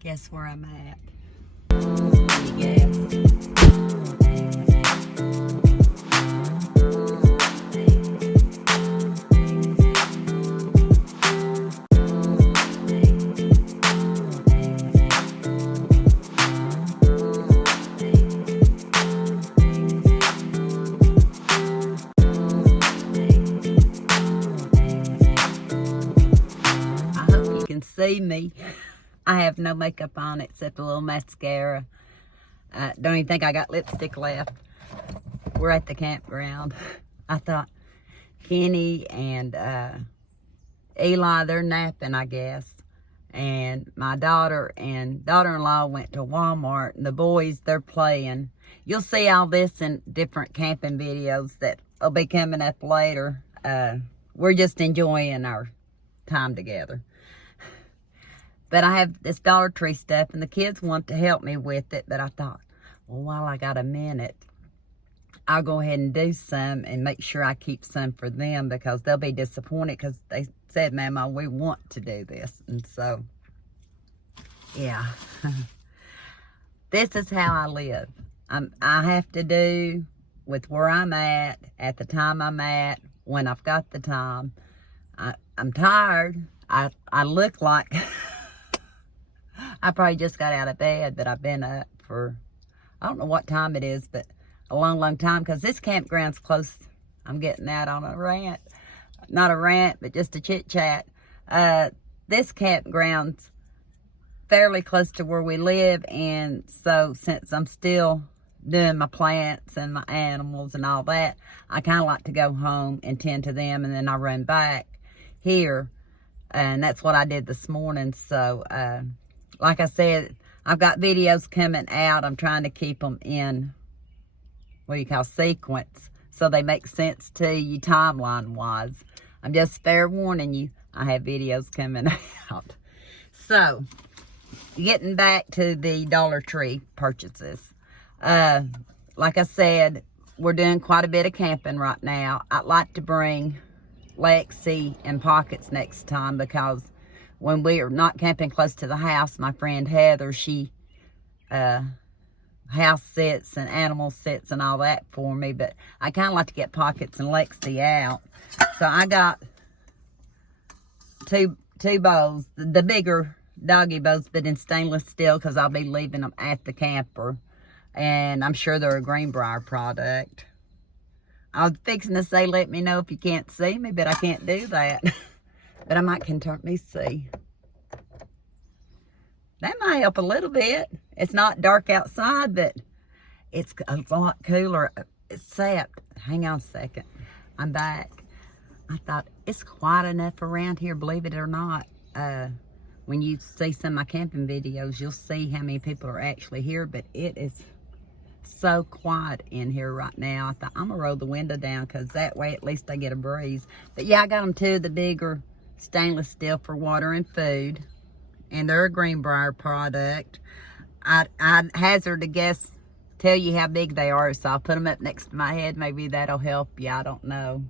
Guess where I'm at? Yes. I hope you can see me. I have no makeup on except a little mascara. Don't even think I got lipstick left. We're at the campground. I thought Kenny and Eli, they're napping, I guess. And my daughter and daughter-in-law went to Walmart, and the boys, they're playing. You'll see all this in different camping videos that will be coming up later. We're just enjoying our time together. But I have this Dollar Tree stuff, and the kids want to help me with it, but I thought, well, while I got a minute, I'll go ahead and do some and make sure I keep some for them, because they'll be disappointed because they said, Mama, we want to do this. And so, yeah. This is how I live. I have to do with where I'm at the time I'm at, when I've got the time. I'm tired. I look like I probably just got out of bed, but I've been up for, I don't know what time it is, but a long, long time, because this campground's close. I'm getting out on a rant. Not a rant, but just a chit-chat. This campground's fairly close to where we live, and so since I'm still doing my plants and my animals and all that, I kind of like to go home and tend to them, and then I run back here, and that's what I did this morning. So, like I said, I've got videos coming out. I'm trying to keep them in what you call sequence, so they make sense to you timeline-wise. I'm just fair warning you, I have videos coming out. So, getting back to the Dollar Tree purchases. Like I said, we're doing quite a bit of camping right now. I'd like to bring Lexi and Pockets next time, because when we are not camping close to the house, my friend Heather, she house sits and animal sits and all that for me, but I kind of like to get Pockets and Lexi out. So I got two bowls, the bigger doggy bowls, but in stainless steel, because I'll be leaving them at the camper, and I'm sure they're a Greenbrier product. I was fixing to say, let me know if you can't see me, but I can't do that. But I might can turn me see. That might help a little bit. It's not dark outside, but it's a lot cooler. Except, hang on a second, I'm back. I thought it's quiet enough around here, believe it or not. When you see some of my camping videos, you'll see how many people are actually here, but it is so quiet in here right now. I thought I'm gonna roll the window down, because that way at least I get a breeze. But yeah, I got them two of the bigger stainless steel for water and food, and they're a Greenbrier product. I'd hazard to guess, tell you how big they are, so I'll put them up next to my head. Maybe that'll help you, I don't know.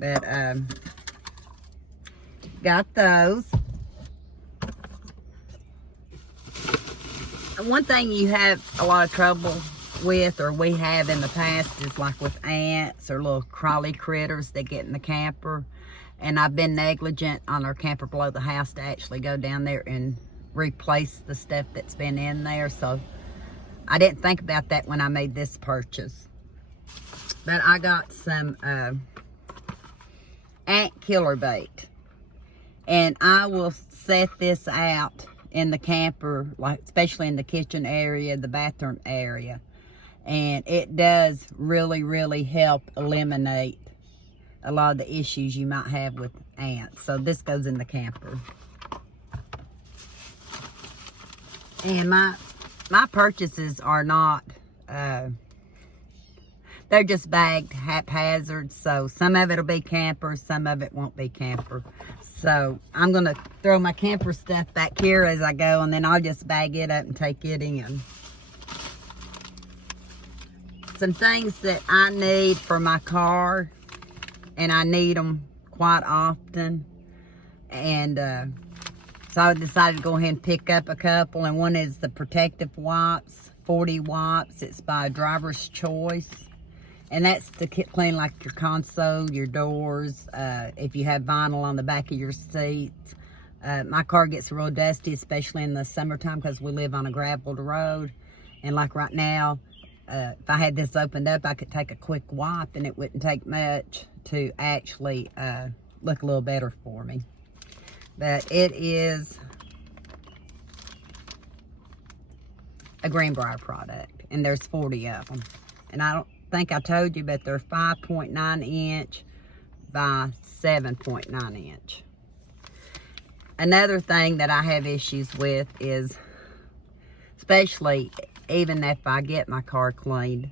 But got those. One thing you have a lot of trouble with, or we have in the past, is like with ants or little crawly critters that get in the camper. And I've been negligent on our camper below the house to actually go down there and replace the stuff that's been in there. So I didn't think about that when I made this purchase. But I got some ant killer bait. And I will set this out in the camper, like especially in the kitchen area, the bathroom area. And it does really, really help eliminate a lot of the issues you might have with ants. So this goes in the camper. And my purchases are not, they're just bagged haphazard. So some of it will be camper, some of it won't be camper. So I'm gonna throw my camper stuff back here as I go, and then I'll just bag it up and take it in. Some things that I need for my car, and I need them quite often. And So I decided to go ahead and pick up a couple, and one is the protective wipes, 40 wipes. It's by Driver's Choice, and that's to clean like your console, your doors, if you have vinyl on the back of your seats. My car gets real dusty, especially in the summertime, because we live on a graveled road. And like right now, if I had this opened up, I could take a quick wipe and it wouldn't take much to actually look a little better for me. But it is a Greenbrier product, and there's 40 of them. And I don't think I told you, but they're 5.9 inch by 7.9 inch. Another thing that I have issues with is, especially even if I get my car cleaned,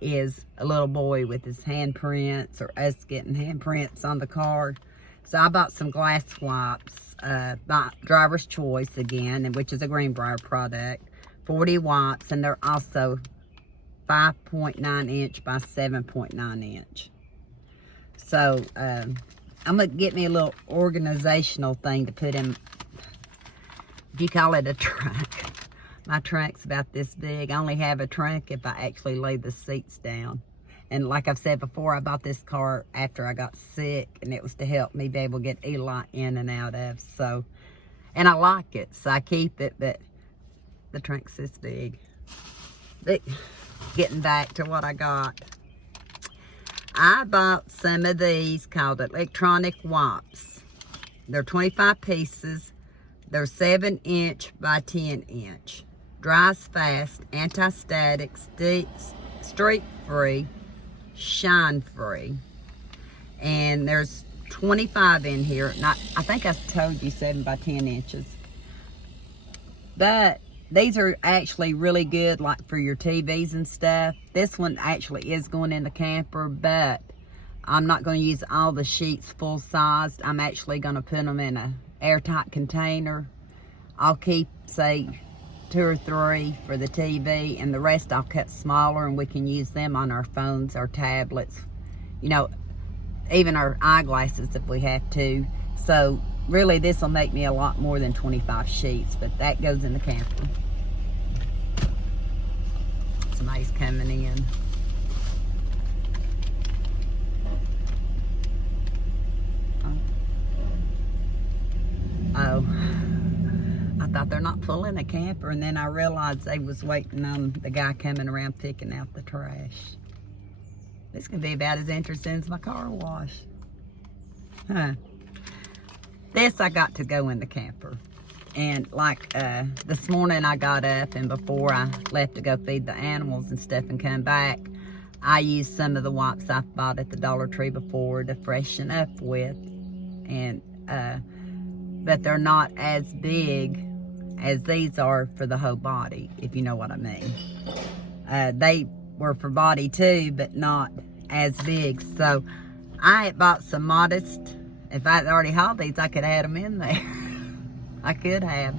is a little boy with his handprints, or us getting handprints on the car. So I bought some glass wipes by Driver's Choice again, which is a Greenbrier product, 40 wipes, and they're also 5.9 inch by 7.9 inch. So I'm gonna get me a little organizational thing to put in, if you call it a trunk. My trunk's about this big. I only have a trunk if I actually lay the seats down. And like I've said before, I bought this car after I got sick, and it was to help me be able to get Eli in and out of. So, and I like it, so I keep it, but the trunk's this big. But getting back to what I got. I bought some of these called electronic wipes. They're 25 pieces. They're 7 inch by 10 inch. Dries fast, anti-static, streak free, shine free. And there's 25 in here. Not, I think I told you 7 by 10 inches. But these are actually really good, like for your TVs and stuff. This one actually is going in the camper, but I'm not going to use all the sheets full sized. I'm actually going to put them in a airtight container. I'll keep, say, 2 or 3 for the TV, and the rest I'll cut smaller, and we can use them on our phones, our tablets, you know, even our eyeglasses if we have to. So really this will make me a lot more than 25 sheets, but that goes in the camper. Somebody's coming in. Oh, I thought they're not pulling a camper, and then I realized they was waiting on the guy coming around picking out the trash. This could be about as interesting as my car wash. Huh. This I got to go in the camper. And like this morning I got up, and before I left to go feed the animals and stuff and come back, I used some of the wipes I bought at the Dollar Tree before to freshen up with. And but they're not as big as these are for the whole body, if you know what I mean. They were for body too, but not as big. So I had bought some Modest. If I had already hauled these, I could have had them in there. I could have.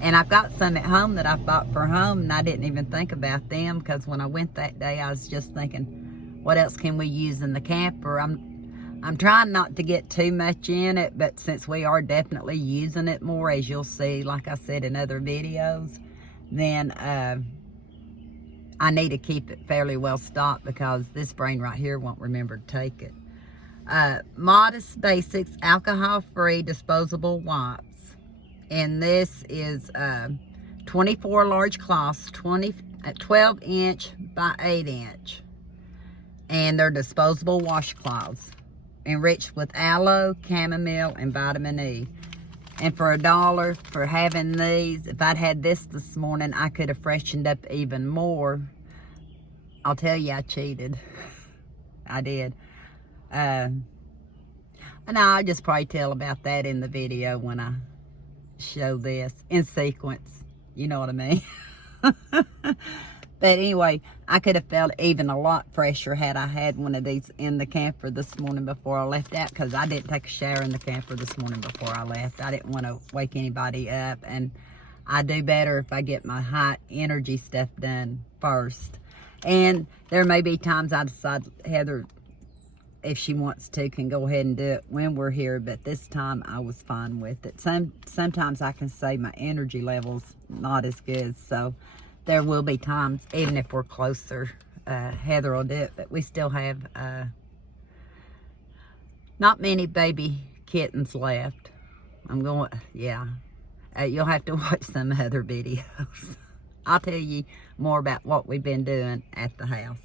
And I've got some at home that I bought for home, and I didn't even think about them, because when I went that day, I was just thinking, what else can we use in the camper? I'm trying not to get too much in it, but since we are definitely using it more, as you'll see, like I said in other videos, then I need to keep it fairly well stocked, because this brain right here won't remember to take it. Modest Basics alcohol-free disposable wipes. And this is 24 large cloths, 12 inch by 8 inch. And they're disposable washcloths, enriched with aloe, chamomile, and vitamin E. And for $1 for having these, if I'd had this morning, I could have freshened up even more. I'll tell you, I cheated. I did. And I'll just probably tell about that in the video when I show this in sequence. You know what I mean? But anyway, I could have felt even a lot fresher had I had one of these in the camper this morning before I left out, because I didn't take a shower in the camper this morning before I left. I didn't want to wake anybody up, and I do better if I get my high energy stuff done first. And there may be times I decide, Heather, if she wants to, can go ahead and do it when we're here, but this time I was fine with it. Sometimes I can say my energy level's not as good, so there will be times, even if we're closer, Heather will do it, but we still have not many baby kittens left. You'll have to watch some other videos. I'll tell you more about what we've been doing at the house.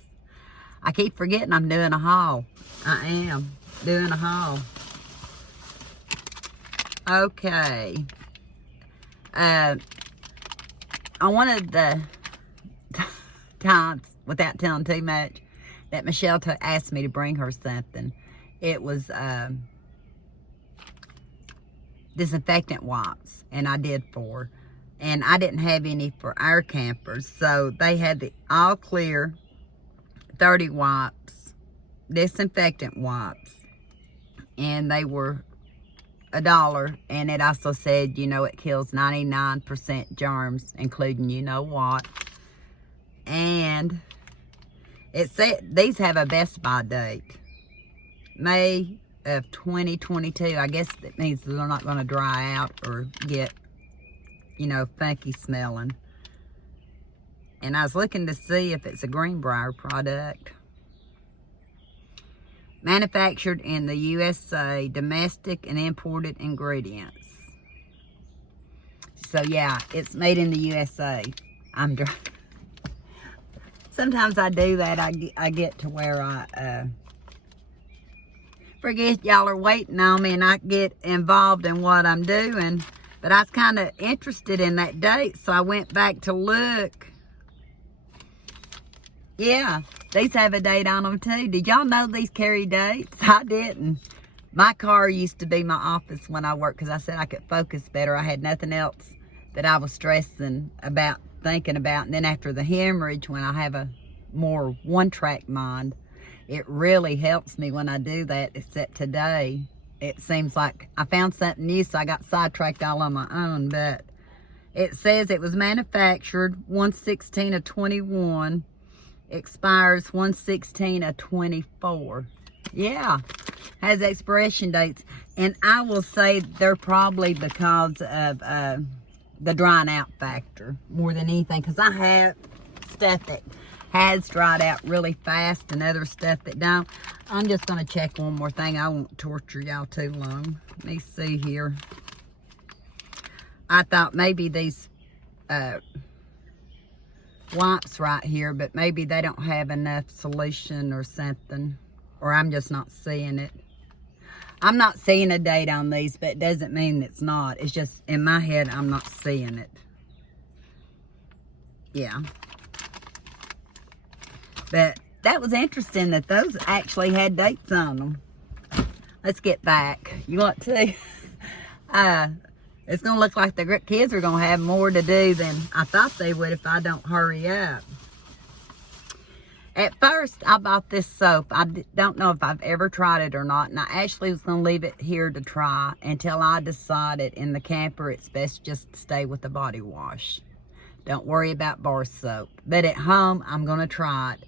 I keep forgetting I'm doing a haul. I am doing a haul. Okay. I wanted the times, without telling too much, that Michelle asked me to bring her something. It was disinfectant wipes, and I did 4. And I didn't have any for our campers, so they had the all clear 30 wipes, disinfectant wipes, and they were $1, and it also said, you know, it kills 99% germs, including you know what. And it said these have a best by date, May of 2022. I guess that means they're not going to dry out or get, you know, funky smelling. And I was looking to see if it's a Greenbrier product. Manufactured in the USA, domestic and imported ingredients. So yeah, it's made in the USA. I'm dry. Sometimes I do that. I get to where I forget y'all are waiting on me, and I get involved in what I'm doing. But I was kind of interested in that date, so I went back to look. Yeah, these have a date on them too. Did y'all know these carry dates? I didn't. My car used to be my office when I worked, because I said I could focus better. I had nothing else that I was stressing about, thinking about. And then after the hemorrhage, when I have a more one-track mind, it really helps me when I do that, except today. It seems like I found something new, so I got sidetracked all on my own. But it says it was manufactured 1/16 of 21, expires 1/16 of 24. Yeah, has expiration dates. And I will say they're probably because of the drying out factor more than anything, because I have stuff that has dried out really fast and other stuff that don't. I'm just going to check one more thing. I won't torture y'all too long. Let me see here. I thought maybe these wipes right here, but maybe they don't have enough solution or something, or I'm just not seeing it. I'm not seeing a date on these, but it doesn't mean it's not. It's just in my head, I'm not seeing it. Yeah. But that was interesting that those actually had dates on them. Let's get back. You want to? It's going to look like the kids are going to have more to do than I thought they would if I don't hurry up. At first, I bought this soap. I don't know if I've ever tried it or not. And I actually was going to leave it here to try until I decided in the camper it's best just to stay with the body wash. Don't worry about bar soap. But at home, I'm going to try it.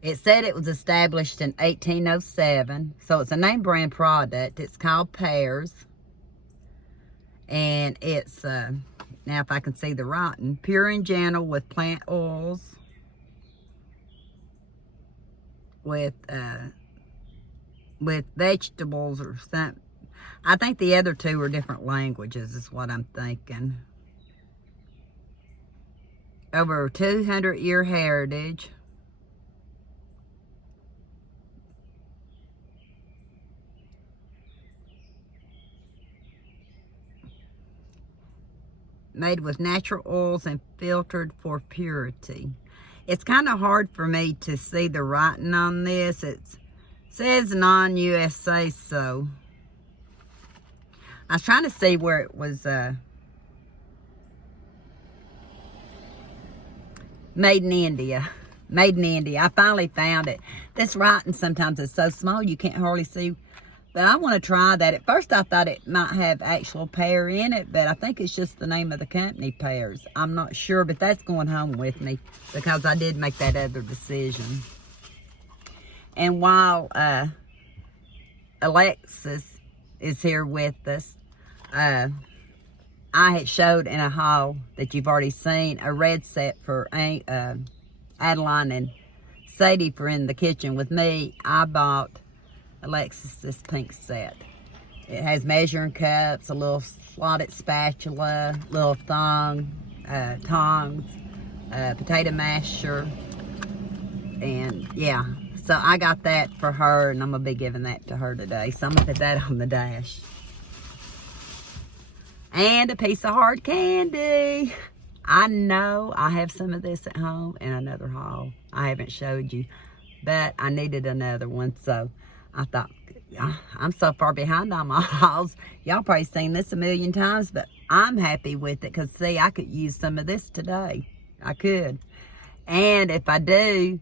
It said it was established in 1807, so it's a name brand product. It's called Pears, and it's, now if I can see the writing, pure and gentle with plant oils, with vegetables or something. I think the other two are different languages is what I'm thinking. Over 200-year heritage. Made with natural oils and filtered for purity. It's kind of hard for me to see the writing on this. It says non-USA, so I was trying to see where it was made in India. Made in India. I finally found it. This writing sometimes is so small you can't hardly see. But I want to try that. At first I thought it might have actual pear in it, but I think it's just the name of the company, Pears. I'm not sure, but that's going home with me because I did make that other decision. And while Alexis is here with us. I had showed in a haul that you've already seen a red set for Adeline and Sadie for in the kitchen with me. I bought Alexis this pink set. It has measuring cups, a little slotted spatula, little tongs, potato masher, and yeah. So I got that for her, and I'm going to be giving that to her today. So I'm going to put that on the dash. And a piece of hard candy. I know I have some of this at home in another haul. I haven't showed you, but I needed another one. So I thought, I'm so far behind on my hauls. Y'all probably seen this a million times, but I'm happy with it because, see, I could use some of this today. I could. And if I do,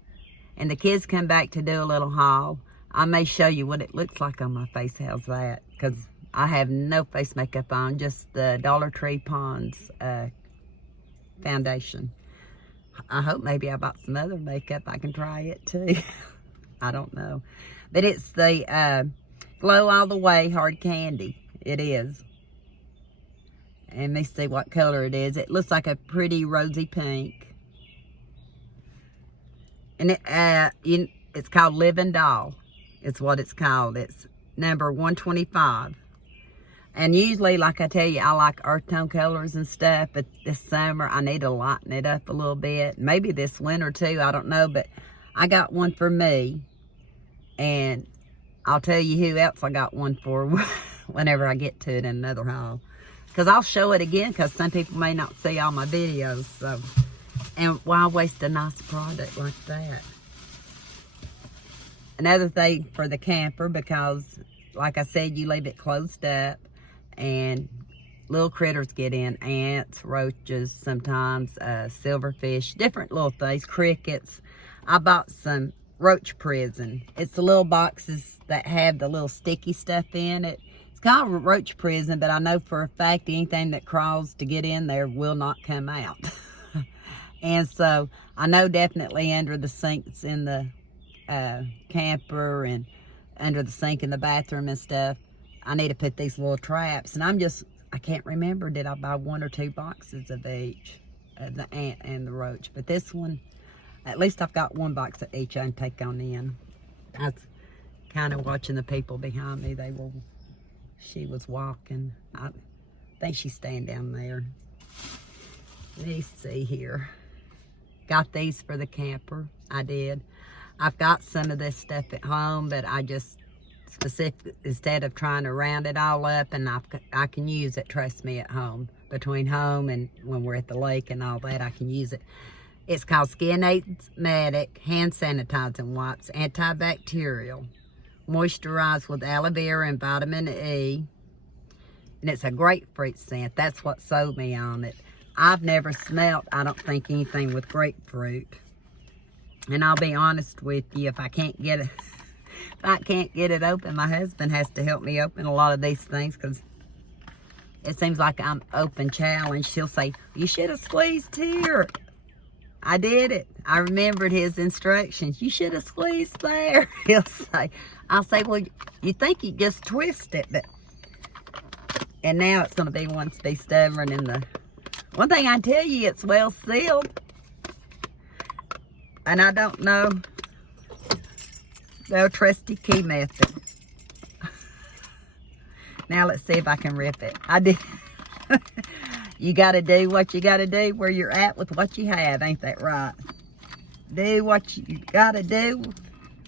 and the kids come back to do a little haul, I may show you what it looks like on my face. How's that? Because I have no face makeup on, just the Dollar Tree Pond's foundation. I hope maybe I bought some other makeup. I can try it too. I don't know. But it's the Glow All the Way hard candy. It is. And let me see what color it is. It looks like a pretty rosy pink. And it's called Living Doll. It's what it's called. It's number 125. And usually, like I tell you, I like earth tone colors and stuff. But this summer, I need to lighten it up a little bit. Maybe this winter too. I don't know. But I got one for me. And I'll tell you who else I got one for whenever I get to it in another haul. Because I'll show it again because some people may not see all my videos. So, and why waste a nice product like that? Another thing for the camper, because like I said, you leave it closed up and little critters get in. Ants, roaches, sometimes silverfish, different little things, crickets. I bought some Roach Prison. It's the little boxes that have the little sticky stuff in it. It's called Roach Prison, but I know for a fact anything that crawls to get in there will not come out. And so I know definitely under the sinks in the camper and under the sink in the bathroom and stuff, I need to put these little traps. And I can't remember, did I buy 1 or 2 boxes of each, of the ant and the roach? But this one, at least I've got 1 box of each I can take on in. I was kind of watching the people behind me. She was walking. I think she's staying down there. Let me see here. Got these for the camper. I did. I've got some of this stuff at home, but I just instead of trying to round it all up, and I can use it, trust me, at home. Between home and when we're at the lake and all that, I can use it. It's called Skin Asthmatic Hand Sanitizing Wipes, antibacterial, moisturized with aloe vera and vitamin E. And it's a grapefruit scent. That's what sold me on it. I've never smelt, I don't think, anything with grapefruit. And I'll be honest with you, if I can't get it open, my husband has to help me open a lot of these things because it seems like I'm open challenged. He'll say, you should have squeezed here. I did it. I remembered his instructions. You should have squeezed there. I'll say, well, you think you just twist it, but, and now it's going to be one to be stubborn in the, one thing I tell you, it's well sealed. And I don't know the trusty key method. Now let's see if I can rip it. I did. You got to do what you got to do where you're at with what you have. Ain't that right? Do what you got to do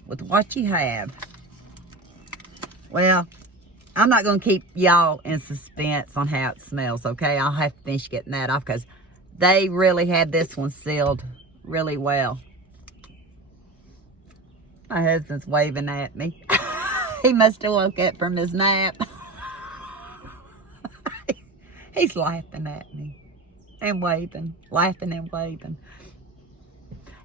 with what you have. Well, I'm not going to keep y'all in suspense on how it smells, okay? I'll have to finish getting that off because they really had this one sealed really well. My husband's waving at me. He must have woke up from his nap. He's laughing at me and waving, laughing and waving.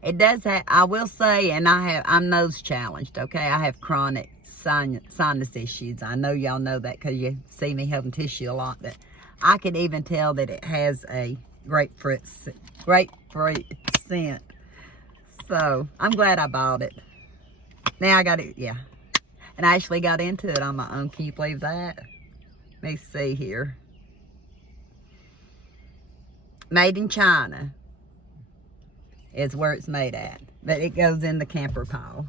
It does have, I will say, and I'm nose challenged, okay? I have chronic sinus issues. I know y'all know that because you see me having tissue a lot, but I could even tell that it has a grapefruit scent. So I'm glad I bought it. Now I got it, yeah. And I actually got into it on my own. Can you believe that? Let me see here. Made in China is where it's made at. But it goes in the camper pile.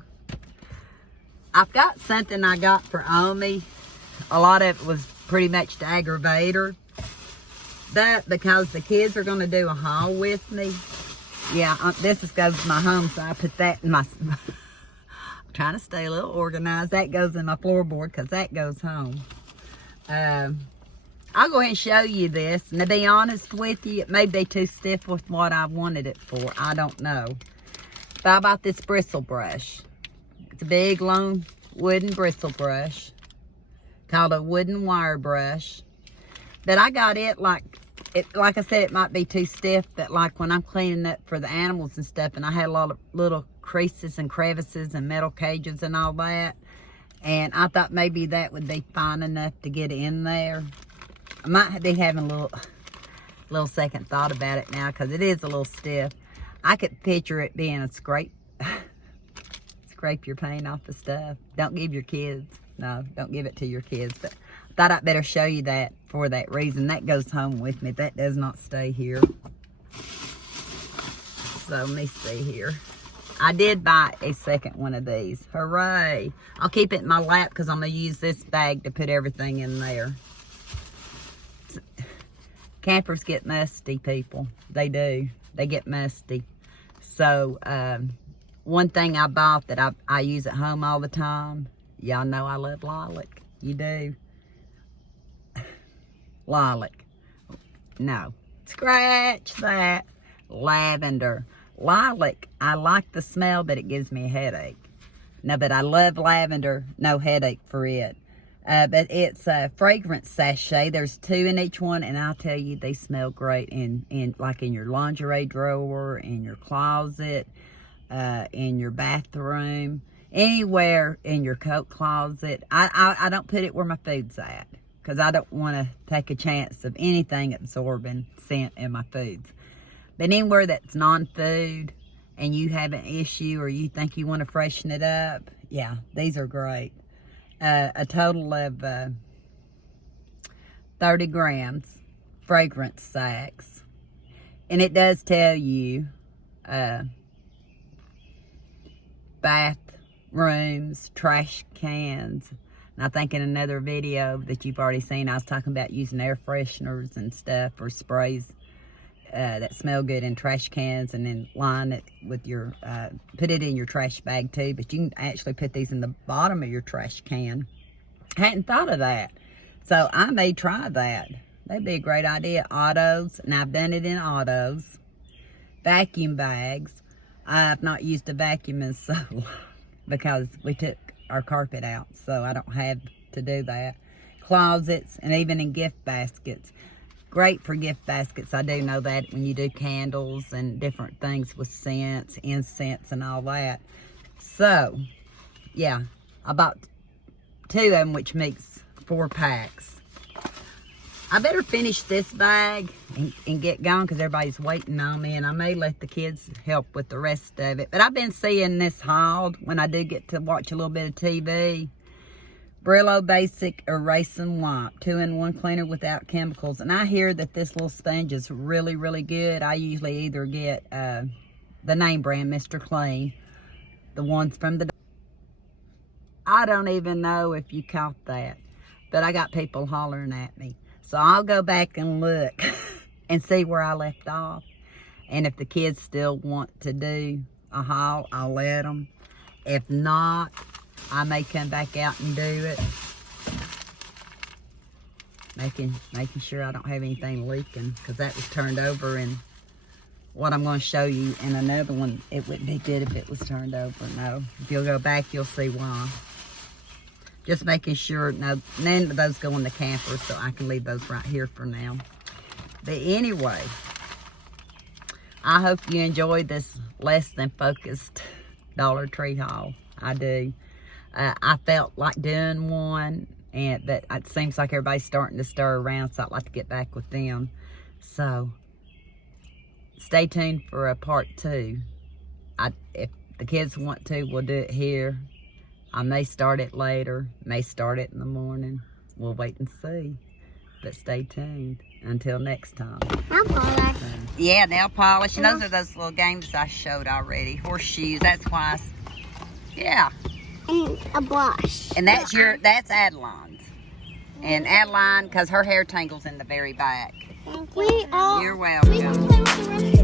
I've got something I got for Omi. A lot of it was pretty much to aggravate her. But because the kids are going to do a haul with me, yeah, this goes to my home, so I put that in my... I'm trying to stay a little organized. That goes in my floorboard because that goes home. I'll go ahead and show you this. And to be honest with you, it may be too stiff with what I wanted it for. I don't know. But I bought this bristle brush. It's a big, long wooden bristle brush called a wooden wire brush. But I got it like I said, it might be too stiff, but like when I'm cleaning up for the animals and stuff, and I had a lot of little creases and crevices and metal cages and all that, and I thought maybe that would be fine enough to get in there. I might be having a little second thought about it now because it is a little stiff. I could picture it being a scrape your paint off the stuff. Don't give your kids. No, don't give it to your kids. But I thought I'd better show you that for that reason. That goes home with me. That does not stay here. So let me see here. I did buy a second one of these. Hooray. I'll keep it in my lap because I'm going to use this bag to put everything in there. Campers get musty, people. They do. They get musty. So, one thing I bought that I use at home all the time. Y'all know I love lilac. You do. Lilac. No. Scratch that. Lavender. Lilac, I like the smell, but it gives me a headache. No, but I love lavender. No headache for it. But it's a fragrance sachet. There's 2 in each one, and I'll tell you, they smell great in like in your lingerie drawer, in your closet, in your bathroom, anywhere in your coat closet. I don't put it where my food's at because I don't want to take a chance of anything absorbing scent in my foods. But anywhere that's non-food and you have an issue or you think you want to freshen it up, yeah, these are great. A total of 30 grams fragrance sacks. And it does tell you bathrooms, trash cans. And I think in another video that you've already seen, I was talking about using air fresheners and stuff or sprays that smell good in trash cans, and then line it with your, put it in your trash bag too, but you can actually put these in the bottom of your trash can. I hadn't thought of that. So I may try that. That'd be a great idea. Autos, and I've done it in autos. Vacuum bags. I've not used a vacuum in so long because we took our carpet out, so I don't have to do that. Closets, and even in gift baskets. Great for gift baskets. I do know that when you do candles and different things with scents, incense and all that. So, yeah, I bought 2 of them, which makes 4 packs. I better finish this bag and get going because everybody's waiting on me, and I may let the kids help with the rest of it. But I've been seeing this hauled when I do get to watch a little bit of TV. Brillo Basic Erasing Wipe, 2-in-1 cleaner without chemicals. And I hear that this little sponge is really, really good. I usually either get the name brand, Mr. Clean, the ones from the... I don't even know if you caught that, but I got people hollering at me. So I'll go back and look and see where I left off. And if the kids still want to do a haul, I'll let them. If not, I may come back out and do it. Making sure I don't have anything leaking, because that was turned over, and what I'm going to show you in another one, it wouldn't be good if it was turned over. No, if you'll go back, you'll see why. Just making sure, no, none of those go in the camper, so I can leave those right here for now. But anyway, I hope you enjoyed this less than focused Dollar Tree haul. I do. I felt like doing one, but it seems like everybody's starting to stir around, so I'd like to get back with them. So, stay tuned for a part 2. If the kids want to, we'll do it here. I may start it later, may start it in the morning. We'll wait and see. But stay tuned. Until next time. Nail polish. Yeah, nail polish. And those are those little games I showed already. Horseshoes. That's why. Yeah. And a brush. And that's Adeline's. And Adeline, because her hair tangles in the very back. We all. You're welcome.